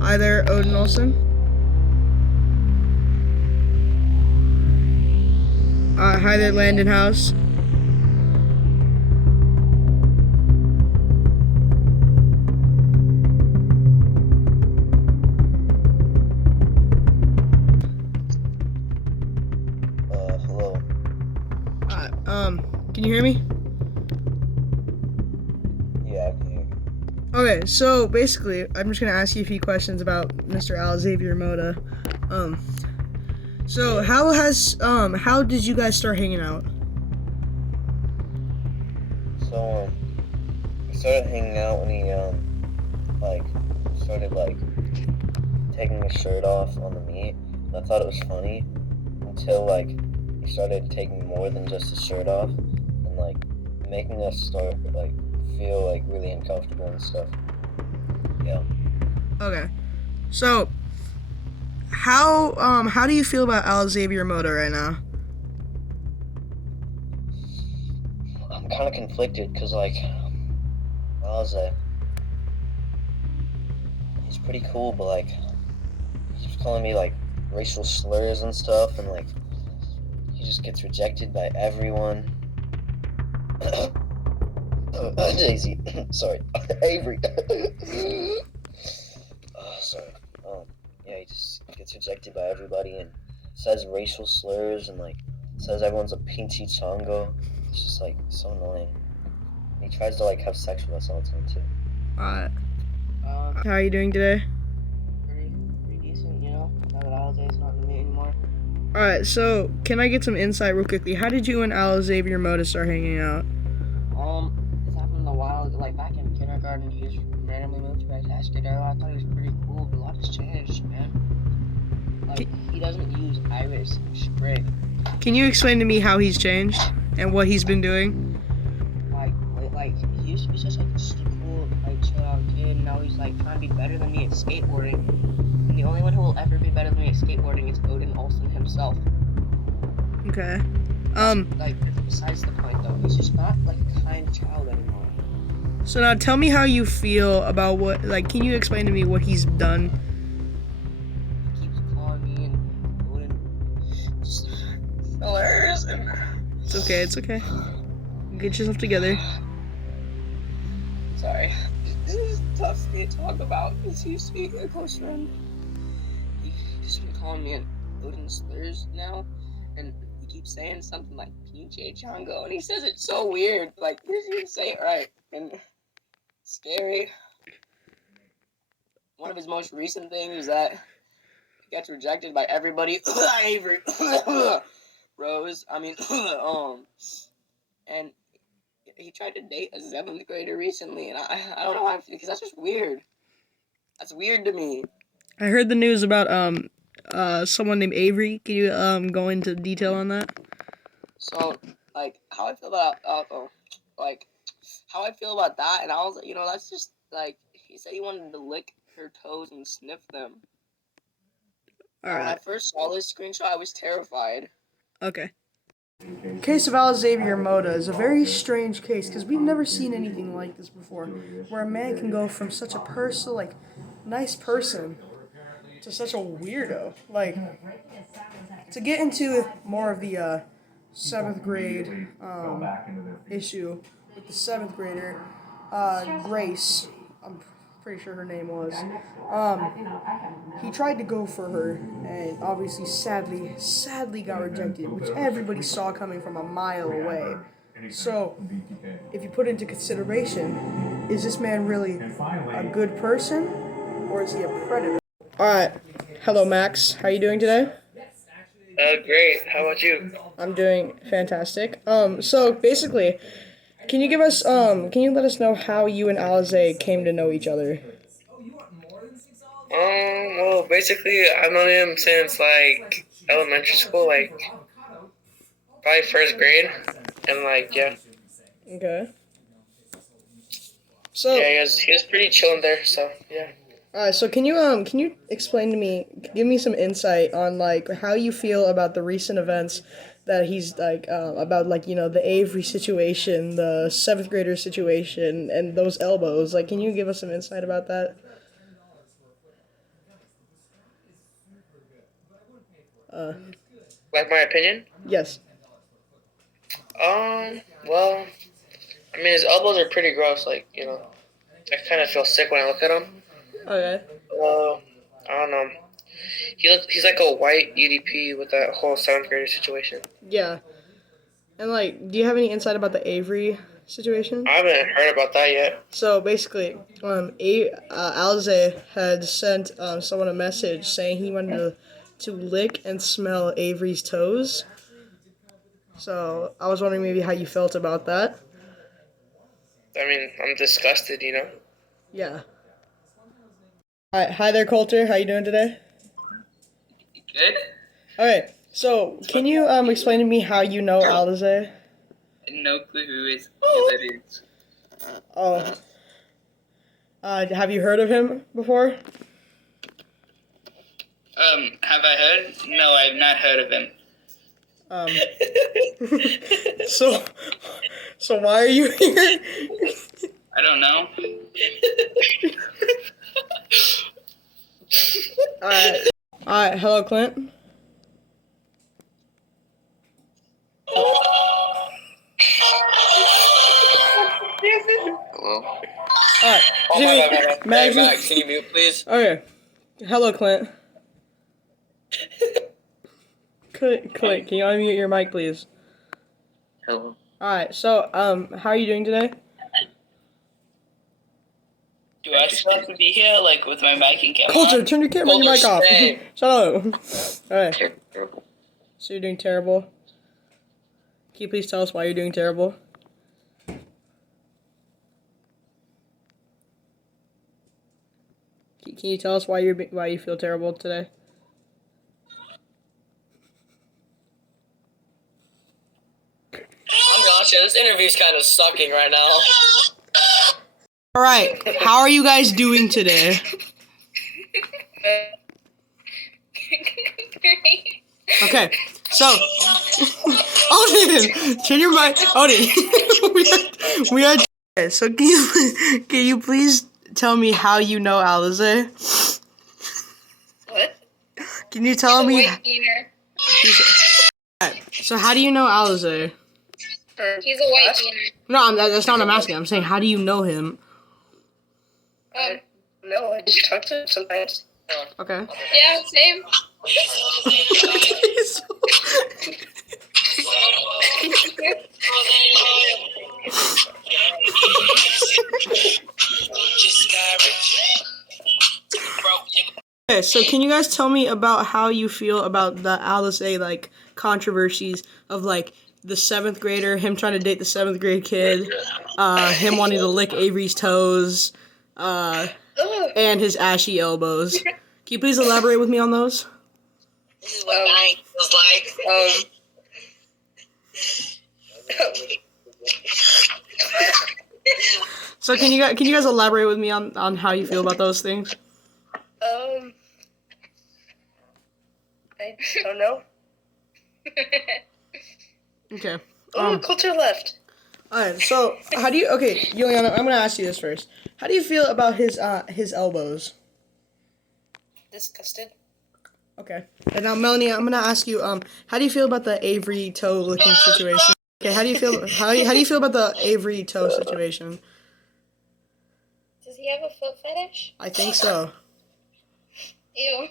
Hi there, Odin Olson. Hi there, Landon House. Hello. Can you hear me? Yeah, I can hear you. Okay, so basically, I'm just gonna ask you a few questions about Mr. Alize Mota. Um, so Yeah. how did you guys start hanging out? So, we started hanging out when he, like, started, taking his shirt off on the meet. And I thought it was funny until, he started taking more than just his shirt off and, making us start, feel, really uncomfortable and stuff. Yeah. Okay, so how do you feel about Alize Mota right now? I'm kind of conflicted because, Alize, he's pretty cool, but, he keeps calling me, racial slurs and stuff, and, he just gets rejected by everyone. Daisy. Sorry. Avery. Oh, sorry. Yeah, he just gets rejected by everybody and says racial slurs and, says everyone's a pinchy chongo. It's just, so annoying. And he tries to, have sex with us all the time, too. Uh, Um, how are you doing today? pretty decent, you know. Now that Aliday's not in me anymore. All right, so can I get some insight real quickly? How did you and Alize Mota start hanging out? This happened a while ago, like back in kindergarten. He just randomly moved to my Cascadero. I thought he was pretty cool, but a lot has changed, man. Like he doesn't use iris spray. Can you explain to me how he's changed and what he's been doing? Like he used to be such a cool, chill out kid. Now he's trying to be better than me at skateboarding. And the only one who will ever be better than me at skateboarding is Odin Olson himself. Okay. Besides the point though, he's just not a kind child anymore. So now tell me how you feel about can you explain to me what he's done? He keeps calling me and Odin slurs and It's okay. Get yourself together. sorry. This is tough for me to talk about because he used to be a close friend. He's just been calling me and Odin slurs now, and he keeps saying something like PJ Chongo, and he says it so weird. He doesn't even say it right, and scary. One of his most recent things is that he gets rejected by everybody. Avery Rose. And he tried to date a 7th grader recently, and I don't know how I feel because that's just weird. That's weird to me. I heard the news about someone named Avery. Can you go into detail on that? So how I feel about how I feel about that, and I was that's just he said he wanted to lick her toes and sniff them. All Now when I right. first saw this screenshot, I was terrified. Okay. The case of Alize Mota is a very strange case because we've never seen anything like this before, where a man can go from such a nice person, to such a weirdo. To get into more of the seventh grade issue with the seventh grader, Grace. I'm pretty sure her name was. He tried to go for her, and obviously, sadly got rejected, which everybody saw coming from a mile away. So, if you put into consideration, is this man really a good person, or is he a predator? All right. Hello, Max. How are you doing today? Great. How about you? I'm doing fantastic. So basically, can you let us know how you and Alize came to know each other? Well, basically, I've known him since elementary school, probably first grade, and yeah, Okay. So, yeah, he was pretty chilling there. So yeah. alright. So can you explain to me, give me some insight on how you feel about the recent events that he's about the Avery situation, the seventh grader situation, and those elbows. Can you give us some insight about that? Like my opinion? Yes. Well, I mean, his elbows are pretty gross. Like, you know, I kind of feel sick when I look at him. Okay. I don't know. He's like a white EDP with that whole 7th grader situation. Yeah. And like, do you have any insight about the Avery situation? I haven't heard about that yet. So basically, Alize had sent someone a message saying he wanted to lick and smell Avery's toes. So I was wondering maybe how you felt about that. I mean, I'm disgusted, you know? Yeah. Alright, hi there, Coulter. How you doing today? Good? Okay, so can you explain to me how you know Alize? No clue who that is. Oh. Have you heard of him before? Have I heard? No, I have not heard of him. So why are you here? I don't know. Alright, hello, Clint. Hello? Alright, Oh Jimmy, my God. Max, Hey, Max, can you mute, please? okay. Hello, Clint. Clint, can you unmute your mic, please? Hello? Alright, so, how are you doing today? Do I still have to be here, like, with my mic and camera Coulter, on? turn your camera and your mic Coulter, off. stay. Shut up. Alright, Terrible. so you're doing terrible. Can you please tell us why you're doing terrible? Can you tell us why you feel terrible today? I'm be honest, this interview's kind of sucking right now. Alright, how are you guys doing today? Okay, so Odin, turn your mic. Odin, we are. Okay, so can you please tell me how you know Alize? What? Can you tell He's a me? white beaner. So how do you know Alize? He's a white beaner. No, that's not what I'm asking. I'm saying how do you know him? No, I just talk to him sometimes. Okay. Yeah, same. Okay, so can you guys tell me about how you feel about the Alize like controversies of like the 7th grader, him trying to date the 7th grade kid, him wanting to lick Avery's toes, and his ashy elbows. Can you please elaborate with me on those? This is what dying feels like. So can you guys elaborate with me on how you feel about those things? I don't know. Okay. Coulter left. Alright, so how do you Juliana, I'm gonna ask you this first. How do you feel about his elbows? Disgusted. Okay. And now Melanie, I'm gonna ask you, how do you feel about the Avery toe licking situation? Okay, how do you feel how do you feel about the Avery toe situation? Does he have a foot fetish? I think so. Ew.